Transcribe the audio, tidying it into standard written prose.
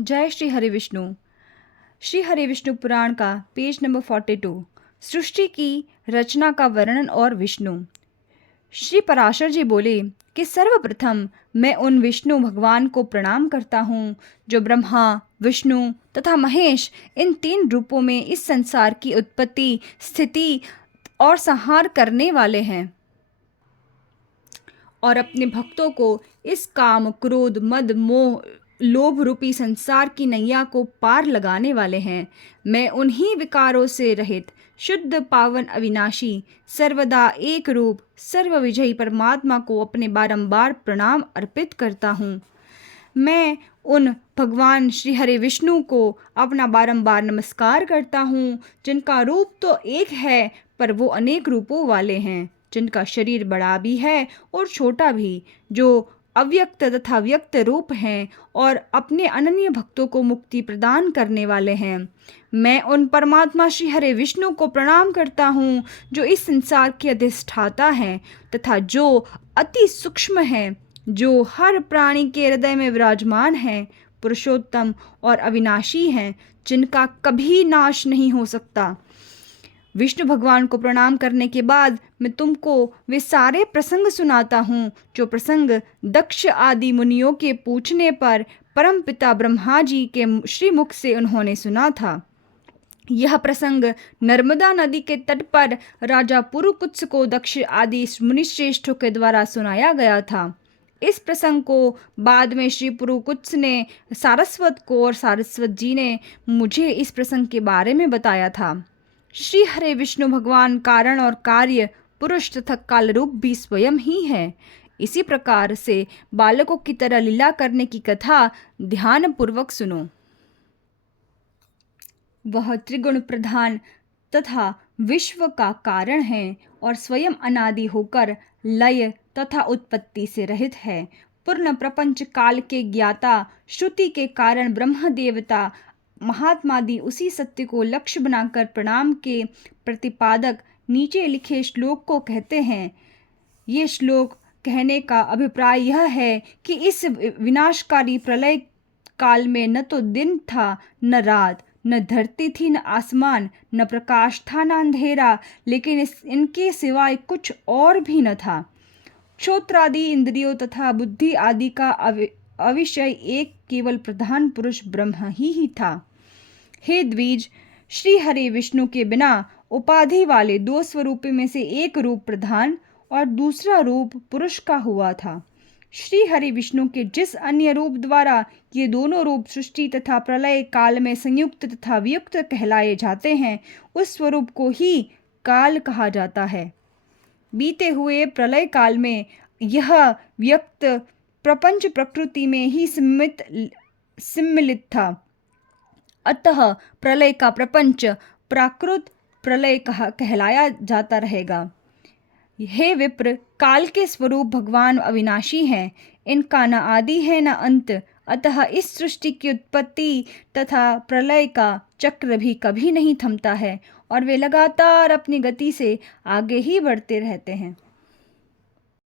जय श्री हरि विष्णु। श्री हरि विष्णु पुराण का page number 42, सृष्टि की रचना का वर्णन और विष्णु। श्री पराशर जी बोले कि सर्वप्रथम मैं उन विष्णु भगवान को प्रणाम करता हूँ जो ब्रह्मा, विष्णु तथा महेश इन 3 रूपों में इस संसार की उत्पत्ति, स्थिति और संहार करने वाले हैं और अपने भक्तों को इस काम, क्रोध, मद, मोह, लोभ रूपी संसार की नैया को पार लगाने वाले हैं। मैं उन्हीं विकारों से रहित शुद्ध, पावन, अविनाशी, सर्वदा एक रूप, सर्वविजयी परमात्मा को अपने बारंबार प्रणाम अर्पित करता हूँ। मैं उन भगवान श्री हरि विष्णु को अपना बारंबार नमस्कार करता हूँ जिनका रूप तो एक है पर वो अनेक रूपों वाले हैं, जिनका शरीर बड़ा भी है और छोटा भी, जो अव्यक्त तथा व्यक्त रूप हैं और अपने अनन्य भक्तों को मुक्ति प्रदान करने वाले हैं। मैं उन परमात्मा श्री हरि विष्णु को प्रणाम करता हूँ जो इस संसार के अधिष्ठाता हैं तथा जो अति सूक्ष्म हैं, जो हर प्राणी के हृदय में विराजमान हैं, पुरुषोत्तम और अविनाशी हैं, जिनका कभी नाश नहीं हो सकता। विष्णु भगवान को प्रणाम करने के बाद मैं तुमको वे सारे प्रसंग सुनाता हूँ जो प्रसंग दक्ष आदि मुनियों के पूछने पर परमपिता ब्रह्मा जी के श्रीमुख से उन्होंने सुना था। यह प्रसंग नर्मदा नदी के तट पर राजा पुरुकुत्स को दक्ष आदि मुनिश्रेष्ठों के द्वारा सुनाया गया था। इस प्रसंग को बाद में श्री पुरुकुत्स ने सारस्वत को और सारस्वत जी ने मुझे इस प्रसंग के बारे में बताया था। श्री हरि विष्णु भगवान कारण और कार्य, पुरुष तथा काल रूप भी स्वयं ही है। इसी प्रकार से बालकों की तरह लीला करने की कथा ध्यान पूर्वक सुनो। वह त्रिगुण प्रधान तथा विश्व का कारण है और स्वयं अनादि होकर लय तथा उत्पत्ति से रहित है। पूर्ण प्रपंच काल के ज्ञाता, श्रुति के कारण ब्रह्म देवता महात्मादि उसी सत्य को लक्ष्य बनाकर प्रणाम के प्रतिपादक नीचे लिखे श्लोक को कहते हैं। ये श्लोक कहने का अभिप्राय यह है कि इस विनाशकारी प्रलय काल में न तो दिन था न रात, न धरती थी न आसमान, न प्रकाश था न अंधेरा, लेकिन इनके सिवाय कुछ और भी न था। श्रोत्रादि इंद्रियों तथा बुद्धि आदि का अविषय एक केवल प्रधान पुरुष ब्रह्म ही था। हे द्विज, श्री हरि विष्णु के बिना उपाधि वाले 2 स्वरूप में से एक रूप प्रधान और दूसरा रूप पुरुष का हुआ था। श्री हरि विष्णु के जिस अन्य रूप द्वारा ये दोनों रूप सृष्टि तथा प्रलय काल में संयुक्त तथा वियुक्त कहलाए जाते हैं, उस स्वरूप को ही काल कहा जाता है। बीते हुए प्रलय काल में यह व्यक्त प्रपंच प्रकृति में ही सम्मिलित था। अतः प्रलय का प्रपंच प्राकृत प्रलय कहलाया जाता रहेगा। हे विप्र, काल के स्वरूप भगवान अविनाशी हैं, इनका न आदि है न अंत। अतः इस सृष्टि की उत्पत्ति तथा प्रलय का चक्र भी कभी नहीं थमता है और वे लगातार अपनी गति से आगे ही बढ़ते रहते हैं।